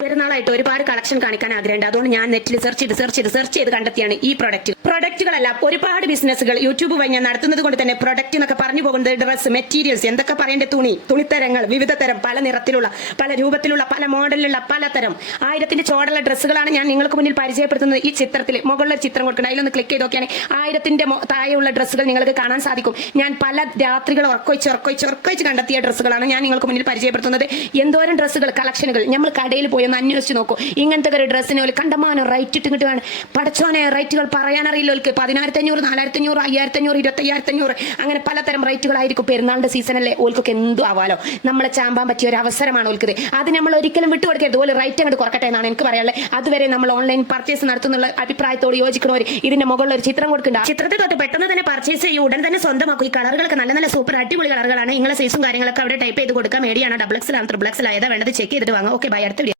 പെരുന്നാളായിട്ട് ഒരുപാട് കളക്ഷൻ കാണിക്കാൻ ആഗ്രഹമുണ്ട്. അതുകൊണ്ട് ഞാൻ നെറ്റിൽ സെർച്ച് ചെയ്ത് കണ്ടെത്തിയാണ് ഈ പ്രൊഡക്റ്റുകളല്ല. ഒരുപാട് ബിസിനസ്സുകൾ യൂട്യൂബ് വഴി ഞാൻ നടത്തുന്നത് കൊണ്ട് തന്നെ പ്രൊഡക്റ്റ് എന്നൊക്കെ പറഞ്ഞു പോകുന്നത് ഡ്രസ് മെറ്റീരിയൽസ് എന്തൊക്കെ പറയേണ്ട തുണിത്തരങ്ങൾ വിവിധ തരം പല നിറത്തിലുള്ള പല രൂപത്തിലുള്ള പല മോഡലിലുള്ള പലതരം 1000ന്റെ ചോടുള്ള ഡ്രസ്സുകളാണ് ഞാൻ നിങ്ങൾക്ക് മുന്നിൽ പരിചയപ്പെടുത്തുന്നത്. ഈ ചിത്രത്തിൽ മുകളിലൊരു ചിത്രം കൊടുക്കണം, അതിലൊന്ന് ക്ലിക്ക് ചെയ്ത് നോക്കിയാണ് 1000ന്റെ താഴെയുള്ള ഡ്രസ്സുകൾ നിങ്ങൾക്ക് കാണാൻ സാധിക്കും. ഞാൻ പല രാത്രികൾ ഉറക്കൊഴിച്ച് കണ്ടെത്തിയ ഡ്രസ്സുകളാണ് ഞാൻ നിങ്ങൾക്ക് മുന്നിൽ പരിചയപ്പെടുത്തുന്നത്. എന്തോരം ഡ്രസ്സുകൾ കളക്ഷനുകൾ നമ്മൾ കടയിൽ പോയി ഒന്ന് അന്വേഷിച്ച് നോക്കൂ. ഇങ്ങനത്തെ ഒരു ഡ്രസ്സിന് ഒരു കണ്ടമാനം റേറ്റ് ഇട്ടിട്ട് വേണം പടച്ചോനെ. റേറ്റുകൾ പറയാനറിയില്ല. 10500, 4500, 5500, 25500 അങ്ങനെ പലതരം റേറ്റുകളായിരിക്കും. പെരുന്നാളിന്റെ സീസണല്ലേ, ഓൽക്കൊക്കെ എന്തും ആവാലോ. നമ്മളെ ചാമ്പാൻ പറ്റിയ ഒരു അവസരമാണ് ഓൽക്കത്. അത് നമ്മൾ ഒരിക്കലും വിട്ടുകൊടുക്കരുത്. ഓല് റേറ്റ് അങ്ങോട്ട് കുറക്കട്ടെ എന്നാണ് എനിക്ക് പറയാനുള്ളത്. അതുവരെ നമ്മൾ ഓൺലൈൻ പർച്ചേസ് നടത്തുന്നുള്ള അഭിപ്രായത്തോട് യോജിക്കണവർ ഇതിന്റെ മുകളിൽ ഒരു ചിത്രം കൊടുക്കുന്നുണ്ട്. ചിത്രത്തിൽ തൊട്ട് പെട്ടെന്ന് തന്നെ പർച്ചേസ് ചെയ്യും, ഉടൻ തന്നെ സ്വന്തമാക്കും. ഈ കളറുകളൊക്കെ നല്ല നല്ല സൂപ്പർ അടിപൊളി കളറുകളാണ്. നിങ്ങളെ സൈസും കാര്യങ്ങളൊക്കെ അവിടെ ടൈപ്പ് ചെയ്ത് കൊടുക്കാം. മീഡിയാണ്, XXL ആണ്, XXL ഏതാ വേണ്ടത് ചെക്ക് ചെയ്തിട്ട് വാങ്ങാം. Okay, bye. അടുത്ത വീഡിയോ.